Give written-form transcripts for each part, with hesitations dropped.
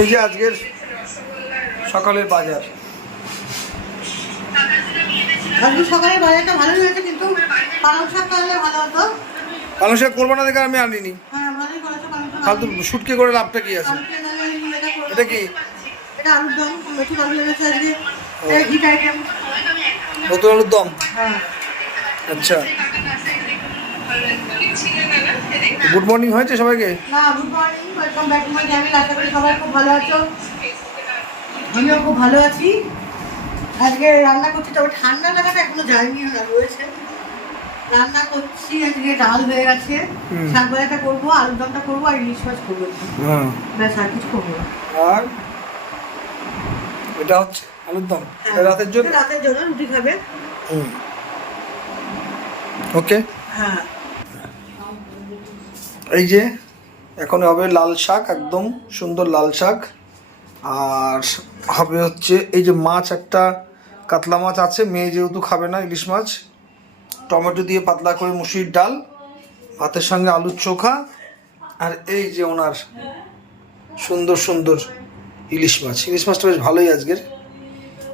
এই যে আজকের সকালের বাজার। আজকে সকালের বাজারটা ভালোই হয়েছে, কিন্তু পালং শাক করলে ভালো হতো। পালং শাক করবো না দেখে আমি আনিনি। হ্যাঁ, ভালোই করেছো পালং শাক। ফালতু শুটকি করে লাভটা কি আছে? এটা কি? এটা আলুর দম, নতুন আলু লেগেছে আজকে, হিট আইটেম। নতুন আলুর দম? হ্যাঁ। আচ্ছা, গুড মর্নিং হয়েছে সবাইকে? না, good morning, welcome back to my channel. আশা করি সবাই খুব ভালো আছো, আমিও খুব ভালো আছি। আজকে রান্না করছি, তবে ঠান্ডা লাগাটা এখনো যায়নি, না রয়েছে। রান্না করছি আজকে, ডাল হয়ে গেছে, শাক ভাজাটা করবো, আলুর দমটা করবো, আর ইলিশ মাছ করবো। ব্যাস, আর কিছু করবো না। আর এটা হচ্ছে আলুর দম রাতের জন্য? রাতের জন্য রুটি খাবে। ওকে। হ্যাঁ, এই যে এখন হবে লাল শাক, একদম সুন্দর লাল শাক। আর হবে হচ্ছে এই যে মাছ, একটা কাতলা মাছ আছে, মেয়ে যেহেতু খাবে না ইলিশ মাছ, টমেটো দিয়ে পাতলা করে মুসুরির ডাল, ভাতের সঙ্গে আলুর চোখা, আর এই যে ওনার সুন্দর সুন্দর ইলিশ মাছ। ইলিশ মাছটা বেশ ভালোই আজকের।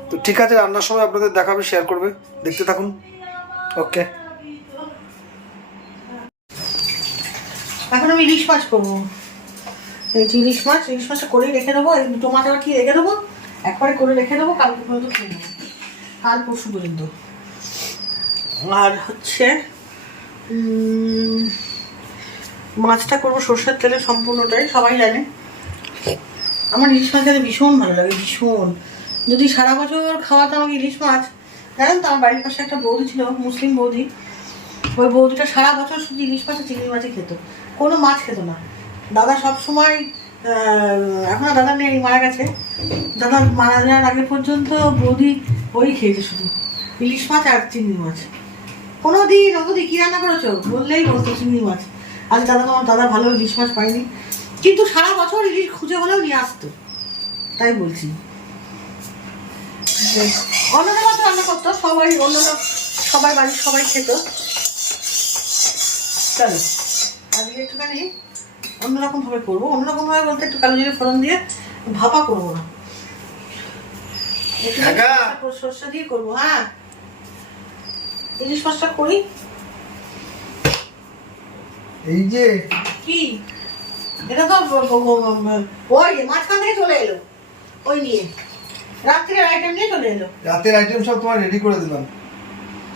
তো ঠিক আছে, রান্নার সময় আপনাদের দেখাবে, শেয়ার করবে, দেখতে থাকুন। ওকে। এখন আমি ইলিশ মাছ করবো। এই যে ইলিশ মাছটা করেই রেখে দেবো। এই দুটো মাছ আবার কি রেখে দেবো, একবারে করে রেখে দেবো, কালকে পর্যন্ত খেয়ে নেবো, কাল পরশু পর্যন্ত। আর হচ্ছে মাছটা করবো সর্ষের তেলে সম্পূর্ণটাই, সবাই জানে। আমার ইলিশ মাছ খেতে ভীষণ ভালো লাগে, ভীষণ। যদি সারা বছর খাওয়াতো আমাকে ইলিশ মাছ, জানেন তো, আমার বাড়ির পাশে একটা বৌদি ছিল, মুসলিম বৌদি। ওই বৌদিটা সারা বছর শুধু ইলিশ মাছ আর চিংড়ি মাছই খেত, কোনো মাছ খেত না। দাদা সবসময়, এখন আর দাদা নেই, মারা গেছে। দাদা মারা যাওয়ার আগে পর্যন্ত বৌদি ওই খেয়েছে, শুধু ইলিশ মাছ আর চিংড়ি মাছ। কোনো দিন বৌদি কী রান্না করেছো বললেই বলতো চিংড়ি মাছ। আজ তোমার দাদা ভালো ইলিশ মাছ পায়নি, কিন্তু সারা বছর ইলিশ খুঁজে হলেও নিয়ে আসতো, তাই বলছি। অন্যরা মাছ রান্না করতো, সবাই বাড়ির সবাই খেত। চলো আজকে একটুখানি অন্যরকম ভাবে করবো। অন্যরকম ভাবে বলতে একটু কালো জিরে ফোড়ন দিয়ে ভাপা করবো না, সর্ষে দিয়ে করবো। হ্যাঁ, ইলিশ মাছটা করি। এই যে কি এটা তো ওই মাঝখান থেকে চলে এলো, ওই নিয়ে রাত্রের আইটেম নিয়ে চলে এলো। রাতের আইটেম সব তোমার রেডি করে দিলাম।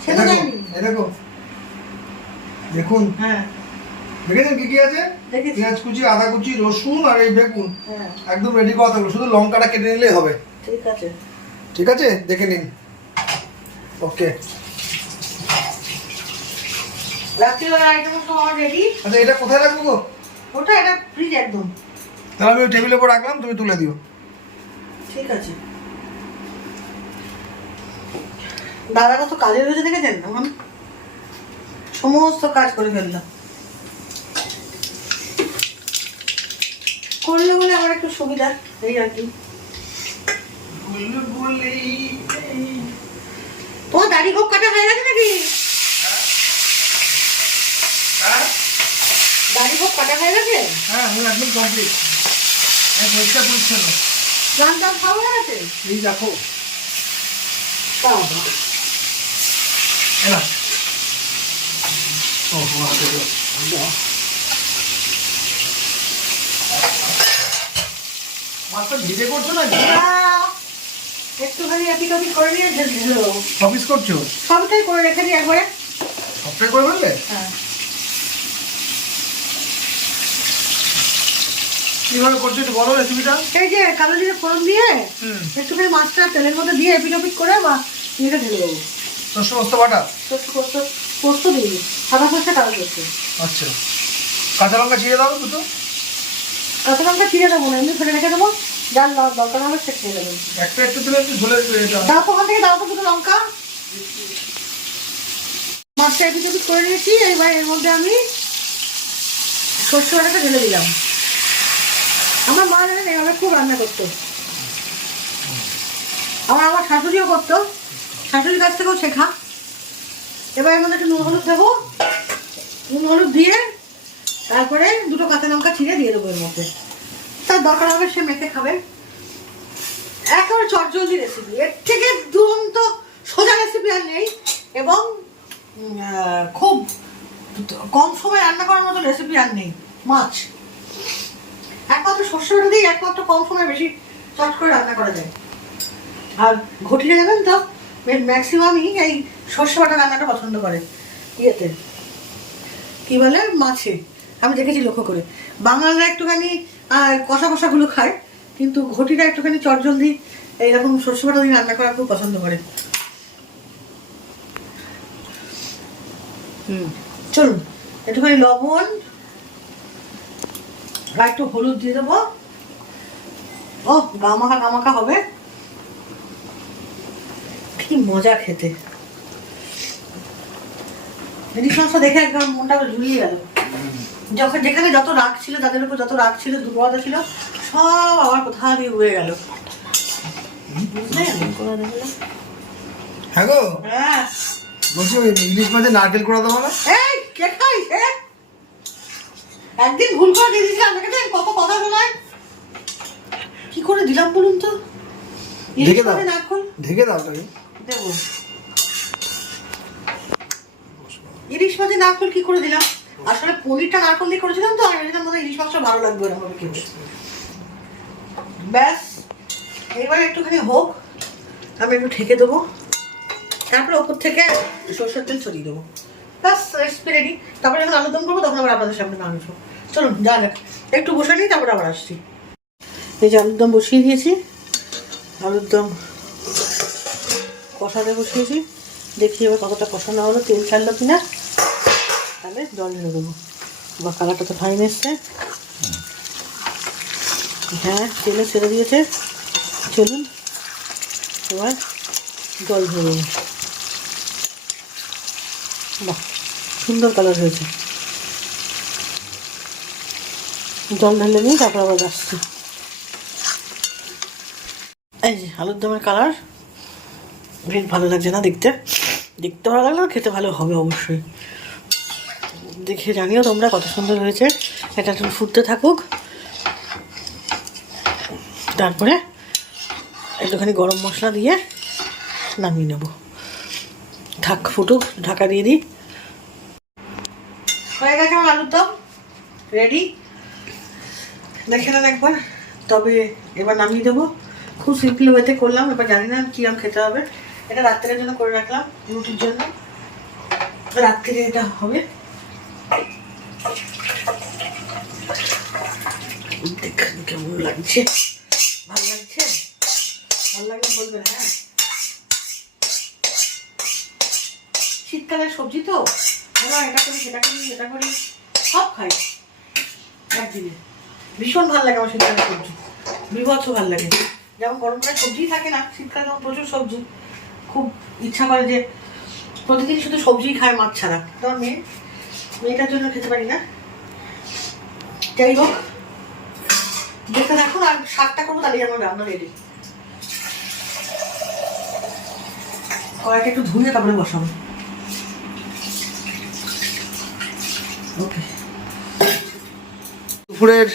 সেটা জানি। দেখো, দেখুন। হ্যাঁ, দেখেছেন কি কি আছে? পেঁয়াজ কুচি, আদা কুচি, রসুন আর এই বেগুন একদম রেডি করা থাকলো, শুধু লঙ্কাটা কেটে নিলেই হবে। ঠিক আছে, ঠিক আছে, দেখে নিন। ওকে। রাত্রিবেলা আইটেম সব আমার রেডি। আচ্ছা, এটা কোথায় রাখবো গো? এটা ফ্রিজ একদম। তাহলে আমি ওই টেবিলের উপর রাখলাম, তুমি তুলে দিও। ঠিক আছে। দাদা কত কাজের হয়েছে দেখেছেন, আমার সমস্ত কাজ করে ফেললাম। করলে বলে আমার একটু সুবিধা, এই আর কি। তোমার দাড়ি খুব কাটা হয়ে গেছে নাকি? দাড়ি খুব কাটা হয়ে গেছে? হ্যাঁ, আমি একদম কমপ্লিট, পরিষ্কার পরিচ্ছন্ন। গান টান খাওয়া হয়ে গেছে? এই দেখো, মাছটা ভেজে করছো না? একটুখানি এপিট করে নিয়ে অফিস করছো? সবটাই করে রেখে দিই একবারে। সবটাই করে ফেললে? হ্যাঁ। কিভাবে করছো একটু বলো রেসিপিটা। এই যে কালো জিরে ফোড়ন দিয়ে একটুখানি মাছটা তেলের মধ্যে দিয়ে এপিট করে ইয়েটা ঢেলে দেবো। সর্ষে পোস্ত বাটা? পোস্ত দিই, সাদা সর্ষে কালো সর্ষে। আচ্ছা, কাঁচা লঙ্কা ছিঁড়ে দাও দুটো? কাঁচা লঙ্কা ছিঁড়ে দেবো না, এমনি ফেলে রেখে দেবো, যার দরকার হবে সে খেয়ে দেবেন। একটা একটু দিলে একটু ঝোলের দাও তো, ওখান থেকে দাও তো দুটো লঙ্কা। মাছটা এপিট করে নিয়েছি, এইবার এর মধ্যে আমি সর্ষে বাটাটা ঢেলে দিলাম। আমার মা জানেন এভাবে খুব রান্না করতো, আমার শাশুড়িও করতো, শাশুড়ির কাছ থেকেও শেখা। এবার এর মধ্যে একটু নুন হলুদ দেবো, নুন হলুদ দিয়ে তারপরে দুটো কাঁচা লঙ্কা ছিঁড়ে দিয়ে দেবো এর মধ্যে। তা দরকার হবে সে মেখে খাবে। একেবারে চটজলদি রেসিপি, এর থেকে দুরন্ত সোজা রেসিপি আর নেই, এবং খুব কম সময় রান্না করার মতো রেসিপি আর নেই। মাছ একমাত্র সর্ষে বাটা দিয়ে একমাত্র কম সময় বেশি চট করে রান্না করা যায়। আর ঘটিটা জানেন তো ম্যাক্সিমামই এই সর্ষে বাটা রান্নাটা পছন্দ করে। ইয়েতে কী বলে, মাছে আমি দেখেছি লক্ষ্য করে। বাঙালরা একটুখানি কষা কষাগুলো খায়, কিন্তু ঘটিটা একটুখানি চটজলদি এইরকম সর্ষে বাটা দিয়ে রান্না করা খুব পছন্দ করে। চলুন একটুখানি লবণ আর একটু হলুদ দিয়ে দেবো। ও গামাখা গামাখা হবে, কি মজা খেতে। ইলিশ মাছটা দেখে একদম মনটা জুড়িয়ে গেল। যখন যেখানে যত রাগ ছিল, যাদের উপর যত রাগ ছিল, দুর্বলতা ছিল, সব আমার কোথা দিয়ে উড়ে গেল। হ্যাঁ গো, হ্যাঁ বলছি ওই ইলিশ মাছে নারকেল কোড়া দেবো না? এই কে খাইস? একদিন ভুল করে দিয়ে দিয়েছি আমাকে, কত কথা শোনায়। কি করে দিলাম বলুন তো? ঢেকে দাও, নারকেল ঢেকে দাও তাকে দেবো। ইলিশ মাছে নারকেল কি করে দিলাম? আসলে পনিরটা নারকেল দিয়ে করেছিলাম তো, আমি ভেবেছিলাম মনে হয় ইলিশ মাছটা ভালো লাগবে এরকম খেতে। ব্যাস এইবার একটুখানি হোক, আমি একটু ঢেকে দেবো, তারপরে ওপর থেকে সরষের তেল ছড়িয়ে দেবো। ব্যাস রেসিপি রেডি। তারপরে যখন আলুর দম করবো তখন আবার আপনাদের সামনে আনবো। চলুন যা যাক, একটু বসে নিই, তারপরে আবার আসছি। এই যে আলুর দম বসিয়ে দিয়েছি, আলুর দম কষাতে বসিয়েছি। দেখি এবার কতটা কষানো হলো, তেল ছাড়লো কিনা, তাহলে জল ঢেলে দেবো। বা কালারটা তো ফাইন এসছে, হ্যাঁ তেলে ছেড়ে দিয়েছে। চলুন এবার জল ঢেলে দেবো। বাহ সুন্দর কালার হয়েছে। জল ঢেলে নিই, তারপর আবার আসছি। এই যে আলুর দমের কালার বেশ ভালো লাগছে না দেখতে? দেখতে ভালো লাগলে খেতে ভালো হবে অবশ্যই। দেখে জানিও তোমরা কত সুন্দর হয়েছে। এটা একটু ফুটতে থাকুক, তারপরে একটুখানি গরম মশলা দিয়ে নামিয়ে নেব। থাক ফুটুক, ঢাকা দিয়ে দিই। হয়ে গেছে আমার আলুর দম রেডি, দেখে নেন একবার। তবে এবার নামিয়ে দেবো। খুব সিম্পল ওয়েতে করলাম, এবার জানি না কীরকম খেতে হবে। এটা রাত্রের জন্য করে রাখলাম, রুটির জন্য। রাত্রে এটা হবে। দেখুন কেমন লাগছে, ভালো লাগছে? ভালো লাগলে বলবেন। হ্যাঁ শীতকালের সবজি তো, এটা করি সেটা করি এটা করি, সব খাই একদিনে। ভীষণ ভালো লাগে আমার শীতকালের সবজি, বিভৎস ভালো লাগে। যেমন গরমকালে সবজি থাকে না, শীতকালে যেমন প্রচুর সবজি, খুব ইচ্ছা করে যে প্রতিদিন শুধু সবজিই খায় মাছ ছাড়া। তোমার মেয়েটার জন্য খেতে পারি না। যাই হোক দেখতে থাকুন, আর শাকটা করবো, তাহলে আমার রান্না রেডি। কড়াইটা একটু ধুয়ে তারপরে বসাবো। ওকে, দুপুরের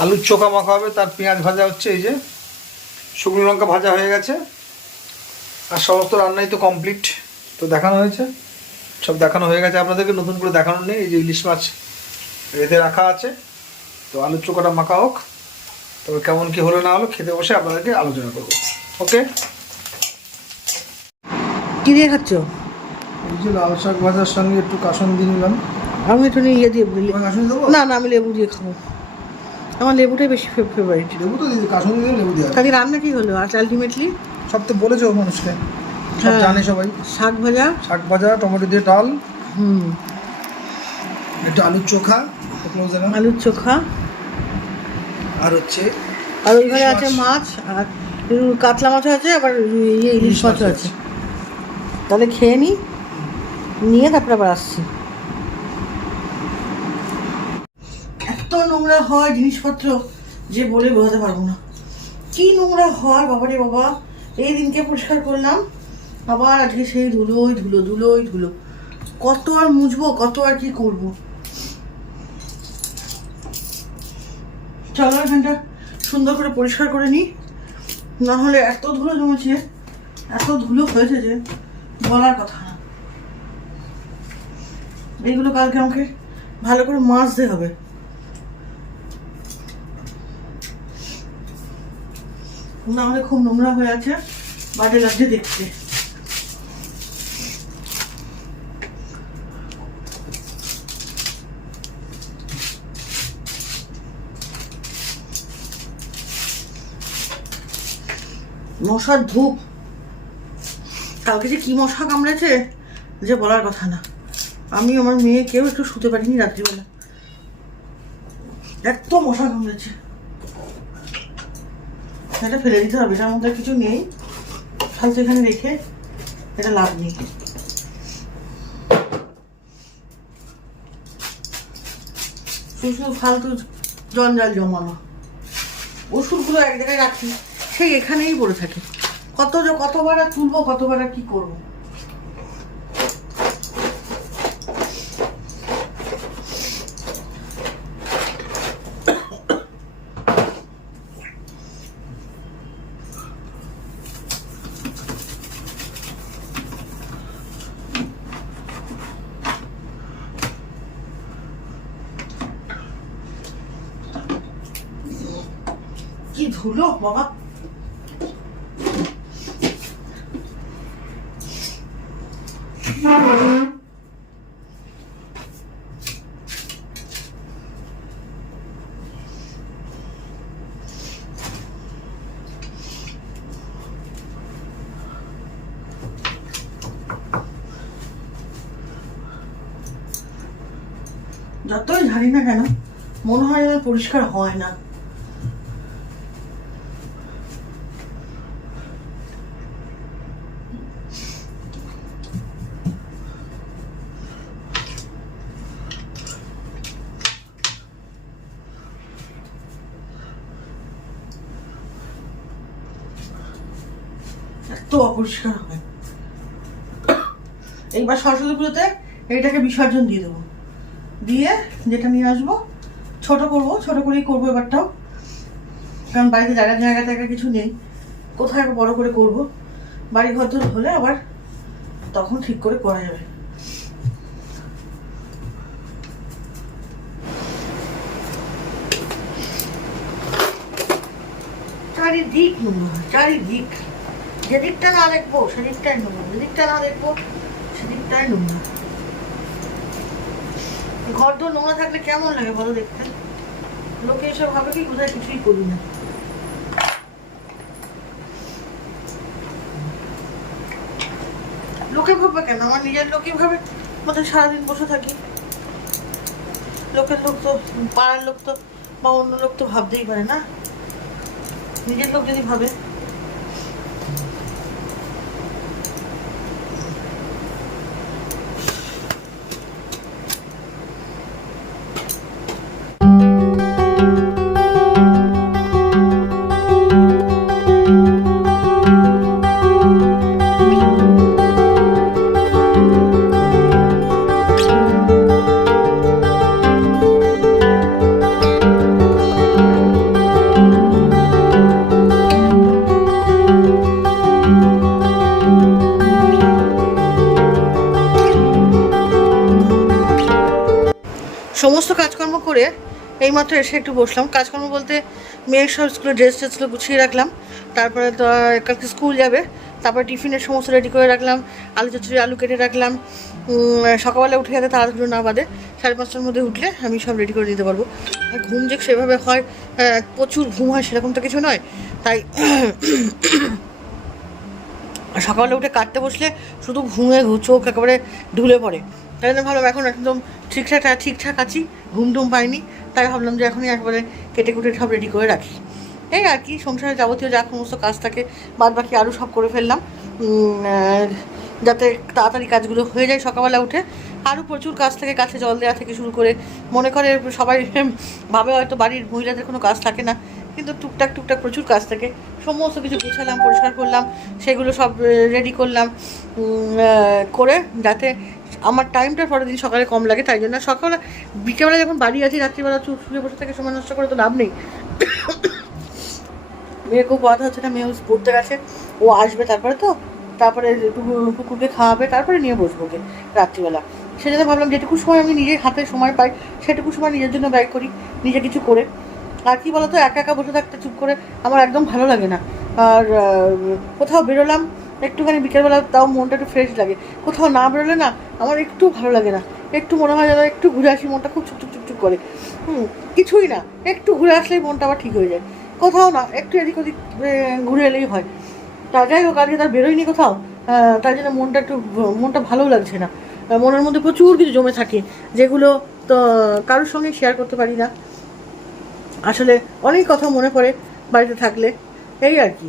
আলুর চোখা মাখা হবে, তার পেঁয়াজ ভাজা হচ্ছে। এই যে শুকনো লঙ্কা ভাজা হয়ে গেছে, আর সমস্ত রান্নাই তো কমপ্লিট। তো দেখানো হয়েছে, সব দেখানো হয়ে গেছে আপনাদেরকে, নতুন করে দেখানো নেই। এই যে ইলিশ মাছ রেঁধে রাখা আছে, তো আলুর চোখাটা মাখা হোক, তবে কেমন কি হলো না হলো খেতে বসে আপনাদেরকে আলোচনা করবো। ওকে, কি দিয়ে খাচ্ছ? এই যে লাল শাক ভাজার সঙ্গে একটু কাসন দিয়ে নিলাম। আমি একটু ইয়ে দিয়ে, কাসন দেবো না না আমি লেবু দিয়ে খাবো, আমার লেবুটাই বেশি ফেভারিট। লেবু তো দিদি, কাসন দিয়ে লেবু দিয়ে। কাজে রান্না কি হলো আজ আলটিমেটলি? সব তো বলেছো মানুষকে, সব হ্যাঁ, জানে সবাই। শাক ভাজা, শাক ভাজা, টমেটো দিয়ে ডাল, হুম, একটু আলুর চোখা, আলুর চোখা, আর হচ্ছে আর ওই ঘরে আছে মাছ, আর কাতলা মাছও আছে, আবার ইয়ে ইলিশ মাছও আছে। তাহলে খেয়ে নিই, নিয়ে তারপরে আবার আসছি। এত নোংরা হয় জিনিসপত্র যে বলে বোঝাতে পারবো না, কি নোংরা হয় বাবারে বাবা। এই দিনকে পরিষ্কার করলাম, আবার আজকে সেই ধুলোই ধুলো ধুলোই ধুলো। কত আর মুছবো, কত আর কি করবো। চলো এখানটা সুন্দর করে পরিষ্কার করে নিই, না হলে এত ধুলো জমেছে, এত ধুলো হয়েছে যে বলার কথা না। এইগুলো কালকে আমাকে ভালো করে মাজতে হবে। না হলে খুব নোংরা হয়ে আছে, বাজে লাগছে দেখতে। মশার ধূপ, কালকে যে কি মশা কামড়েছে যে বলার কথা না। আমি আমার মেয়ে কেউ একটু শুতে পারিনি রাত্রিবেলা, এত মশা কামড়েছে। এটা ফেলে দিতে হবে, এটার মধ্যে কিছু নেই, ফালতু এখানে রেখে এটা লাভ নেই। শুধু ফালতু জঞ্জাল জমানো। ওষুধগুলো এক জায়গায় রাখি, সেই এখানেই পড়ে থাকে। কতবার আর তুলবো, কতবার আর কি করবো। কি ধুলো বাবা। যতই ঝাড়ি না কেন মনে হয় যেন পরিষ্কার হয় না। এত অপরিষ্কার হয়। এইবার সরস্বতী পুজোতে এইটাকে বিসর্জন দিয়ে দেবো, দিয়ে যেটা নিয়ে আসবো ছোট করবো, ছোট করেই করবো এবারটাও, কারণ বাড়িতে জায়গা কিছু নেই, কোথায় বড় করে করবো। বাড়ি ঘর দূর হলে আবার তখন ঠিক করে করা যাবে। চারিদিক নোংরা, চারিদিক, যেদিকটা না দেখবো সেদিকটাই নোংরা, যেদিকটা না দেখবো সেদিকটাই নোংরা। ঘর দোর নোংরা থাকলে কেমন লাগে বলো দেখতে? লোকে এসব ভাবে কি কোথায় কিছুই করি না। লোকে ভাববে কেন? আমার নিজের লোকই ভাবে মতো সারাদিন বসে থাকি। লোকের লোক তো, পাড়ার লোক তো বা অন্য লোক তো ভাবতেই পারে না। নিজের লোক যদি ভাবে। সমস্ত কাজকর্ম করে এইমাত্র এসে একটু বসলাম। কাজকর্ম বলতে মেয়ের সব স্কুলের ড্রেস ট্রেসগুলো গুছিয়ে রাখলাম, তারপরে তো কালকে স্কুল যাবে, তারপরে টিফিনের সমস্ত রেডি করে রাখলাম, আলু চচ্চড়ি আলু কেটে রাখলাম। সকালবেলা উঠে যাতে তাড়াতাড়ি না বাদে, 5:30টার মধ্যে উঠলে আমি সব রেডি করে দিতে পারবো। আর ঘুম যে সেভাবে হয়, প্রচুর ঘুম হয় সেরকম তো কিছু নয়, তাই সকালে উঠে কাটতে বসলে শুধু ঘুমে চোখ একেবারে ঢুলে পড়ে। তাই জন্য ভাবলাম এখন একদম ঠিকঠাক আছি, ঘুম টুম পাইনি, তাই ভাবলাম যে এখনই একবারে কেটে কুটে সব রেডি করে রাখি। এই আর কি, সংসারে যাবতীয় যা সমস্ত কাজ থাকে বাদ বাকি আরও সব করে ফেললাম, যাতে তাড়াতাড়ি কাজগুলো হয়ে যায়। সকালবেলা উঠে আরও প্রচুর কাজ থাকে, গাছে জল দেওয়া থেকে শুরু করে, মনে করে সবাই ভাবে হয়তো বাড়ির মহিলাদের কোনো কাজ থাকে না, কিন্তু টুকটাক প্রচুর কাজ থাকে। সমস্ত কিছু গুছালাম, পরিষ্কার করলাম, সেগুলো সব রেডি করলাম, করে যাতে আমার টাইমটা পরের দিন সকালে কম লাগে, তাই জন্য সকালে বিকেলবেলা যখন বাড়ি আছি রাত্রিবেলা শুয়ে বসে থেকে সময় নষ্ট করে তো লাভ নেই। মেয়ে খুব কথা হচ্ছে না, মেয়ে পড়তে গেছে, ও আসবে তারপরে কুকুরকে খাওয়াবে, তারপরে নিয়ে বসবো ওকে রাত্রিবেলা। সেজন্য ভাবলাম যেটুকু সময় আমি নিজের হাতে সময় পাই সেটুকু সময় নিজের জন্য ব্যয় করি, নিজে কিছু করে। আর কি বলতো, একা একা বসে থাকতে চুপ করে আমার একদম ভালো লাগে না। আর কোথাও বেরোলাম একটুখানি বিকেলবেলা, তাও মনটা একটু ফ্রেশ লাগে। কোথাও না বেরোলে না আমার একটু ভালো লাগে না, একটু মনে হয় যেন একটু ঘুরে আসি, মনটা খুব চুপচুপ চুপচুপ করে। কিছুই না, একটু ঘুরে আসলেই মনটা আবার ঠিক হয়ে যায়। কোথাও না, একটু এদিক ওদিক ঘুরে এলেই হয়। তা যাই হোক, আজকে তার বেরোয়নি কোথাও, তার জন্য মনটা ভালো লাগছে না। মনের মধ্যে প্রচুর কিছু জমে থাকে, যেগুলো তো কারোর সঙ্গে শেয়ার করতে পারি না। আসলে অনেক কথা মনে পড়ে বাড়িতে থাকলে, এই আর কি।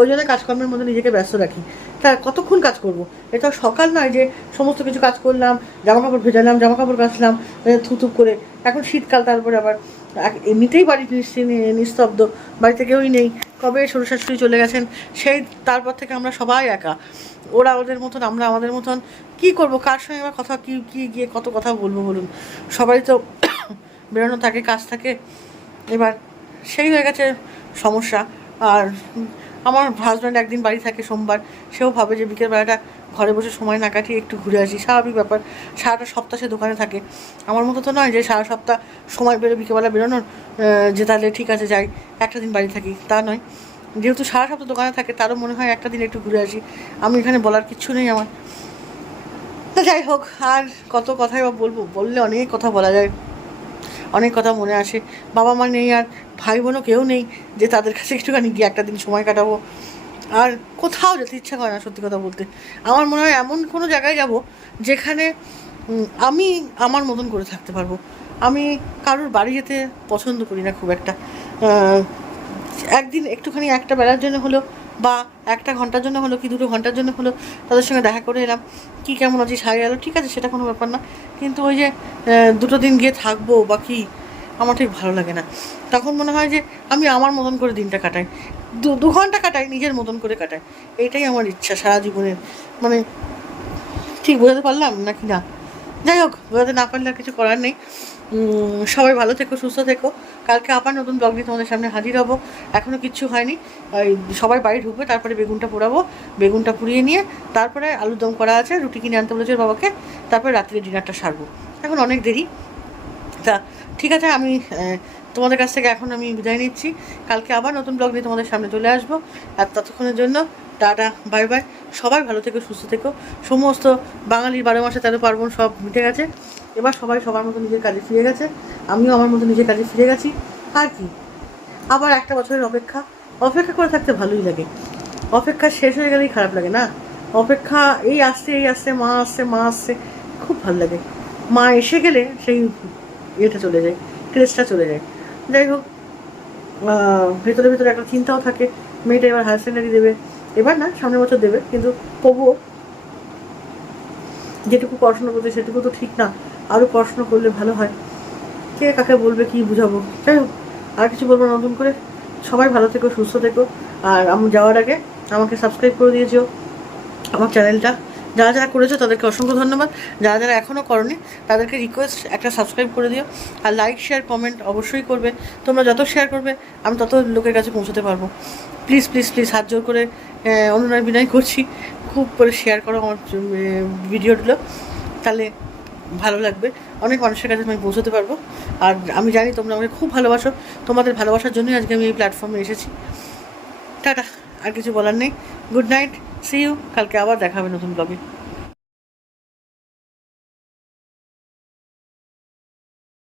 ওই জন্য কাজকর্মের মধ্যে নিজেকে ব্যস্ত রাখি। তা কতক্ষণ কাজ করব? এটা সকাল নয় যে সমস্ত কিছু কাজ করলাম, জামাকাপড় ভেজালাম, জামাকাপড় কাচলাম থুতু করে। এখন শীতকাল, তারপরে আবার এমনিতেই বাড়ি নিস্তব্ধ, বাড়িতে কেউই নেই। কবে শ্বশুর শাশুড়ি চলে গেছেন, তারপর থেকে আমরা সবাই একা। ওরা ওদের মতন, আমরা আমাদের মতন। কি করব, কার সঙ্গে আবার কথা কি গিয়ে কত কথা বলবো বলুন? সবাই তো বেরোনো থাকে, কাজ থাকে। এবার সেই হয়ে গেছে সমস্যা। আর আমার হাজব্যান্ড একদিন বাড়ি থাকে সোমবার, সেও ভাবে যে বিকেলবেলাটা ঘরে বসে সময় না কাটিয়ে একটু ঘুরে আসি, স্বাভাবিক ব্যাপার। সারাটা সপ্তাহ সে দোকানে থাকে। আমার মতো তো নয় যে সারা সপ্তাহ সময় বিকেলবেলা বেরোনোর, যে তাহলে ঠিক আছে যাই একটা দিন বাড়ি থাকি, তা নয়। যেহেতু সারা সপ্তাহ দোকানে থাকে, তারও মনে হয় একটা দিন একটু ঘুরে আসি। আমি এখানে বলার কিচ্ছু নেই আমার। তা যাই হোক, আর কত কথাই বা বলবো, বললে অনেক কথা বলা যায়, অনেক কথা মনে আসে। বাবা মা নেই, আর ভাই বোনও কেউ নেই যে তাদের কাছে একটুখানি গিয়ে একটা দিন সময় কাটাবো। আর কোথাও যেতে ইচ্ছা করে না, সত্যি কথা বলতে। আমার মনে হয় এমন কোনো জায়গায় যাব যেখানে আমি আমার মতন করে থাকতে পারবো। আমি কারোর বাড়ি যেতে পছন্দ করি না খুব একটা। একদিন একটুখানি একটা বেলার জন্য হলো, বা একটা ঘন্টার জন্য হলো, কি 2 ঘন্টার জন্য হলো, তাদের সঙ্গে দেখা করে এলাম, কী কেমন আছিস, হাই এলো, ঠিক আছে, সেটা কোনো ব্যাপার না। কিন্তু ওই যে 2 দিন গিয়ে থাকবো বা কি, আমার ঠিক ভালো লাগে না। তখন মনে হয় যে আমি আমার মতন করে দিনটা কাটাই, 2 ঘন্টা কাটাই, নিজের মতন করে কাটাই। এইটাই আমার ইচ্ছা সারা জীবনের। মানে ঠিক বোঝাতে পারলাম নাকি না? যাই হোক, বোঝাতে না পারলে আর কিছু করার নেই। সবাই ভালো থেকো, সুস্থ থেকো। কালকে আবার নতুন ব্লগ নিয়ে তোমাদের সামনে হাজির হবো। এখনও কিচ্ছু হয়নি, সবাই বাড়ি ঢুকবে, তারপরে বেগুনটা পোড়াবো। বেগুনটা পুড়িয়ে নিয়ে তারপরে আলুর দম করা আছে, রুটি কিনে আনতে বলেছে বাবাকে, তারপরে রাত্রে ডিনারটা সারবো। এখন অনেক দেরি। তা ঠিক আছে, আমি তোমাদের কাছ থেকে এখন আমি বিদায় নিচ্ছি। কালকে আবার নতুন ব্লগ নিয়ে তোমাদের সামনে চলে আসবো। আর ততক্ষণের জন্য টাটা, বাই বাই। সবাই ভালো থেকো, সুস্থ থেকো। সমস্ত বাঙালির 12 মাসে 13 পার্বণ সব মিটে গেছে। এবার সবাই সবার মতো নিজের কাজে ফিরে গেছে, আমিও আমার মতো নিজের কাজে ফিরে গেছি। আর কি, আবার একটা বছরের অপেক্ষা করে থাকতে ভালোই লাগে। অপেক্ষা শেষ হয়ে গেলেই খারাপ লাগে না? অপেক্ষা এই আসছে, মা আসছে, খুব ভালো লাগে। মা এসে গেলে সেই ইয়েটা চলে যায়, ক্রেজটা চলে যায়। যাই হোক, ভেতরে একটা চিন্তাও থাকে, মেয়েটা এবার হায়ার সেকেন্ডারি দেবে, এবার না সামনের বছর দেবে, কিন্তু তবুও যেটুকু পড়াশোনা করতে সেটুকু তো ঠিক না, আরও পড়াশোনা করলে ভালো হয়। কে কাকে বলবে, কি বুঝাবো? যাই হোক, আর কিছু বলবো না নতুন করে। সবাই ভালো থেকো, সুস্থ থেকো। আর আমি যাওয়ার আগে আমাকে সাবস্ক্রাইব করে দিয়েছো আমার চ্যানেলটা। যারা করেছো তাদেরকে অসংখ্য ধন্যবাদ। যারা এখনও করনি তাদেরকে রিকোয়েস্ট, একটা সাবস্ক্রাইব করে দিও। আর লাইক, শেয়ার, কমেন্ট অবশ্যই করবে। তোমরা যত শেয়ার করবে আমি তত লোকের কাছে পৌঁছতে পারবো। প্লিজ প্লিজ প্লিজ, হাত জোর করে অনুনয় বিনয় করছি, খুব করে শেয়ার করো আমার ভিডিওগুলো, তাহলে ভালো লাগবে, অনেক মানুষের কাছে আমি পৌঁছতে পারবো। আর আমি জানি তোমরা আমাকে খুব ভালোবাসো, তোমাদের ভালোবাসার জন্যই আজকে আমি এই প্ল্যাটফর্মে এসেছি। টাটা, আর কিছু বলার নেই। Good night, see you. কালকে আবার দেখা হবে নতুন ব্লগে।